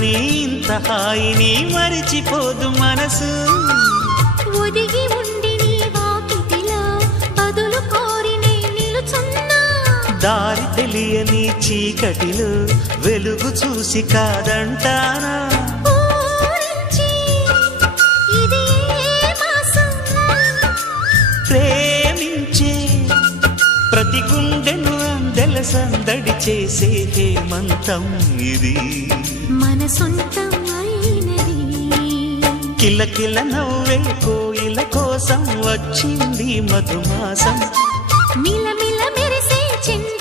చూడని ఇంత హాయిని మరిచిపోదు మనసు. ఒదిగి ఉండి నీ వాకిటిలో బదులు కోరి నే నిలుచున్నా. దారి తెలియని చీకటిలో వెలుగు చూసి కాదంటానా. ప్రేమించే ప్రతి గుండెను అందెల సందడి చేసే హేమంతం ఇది. మన సొంతం అయినది. కిలకిల నవ్వే కోయిల కోసం వచ్చింది మధుమాసం. మిలమిల మెరిసే చంద్ర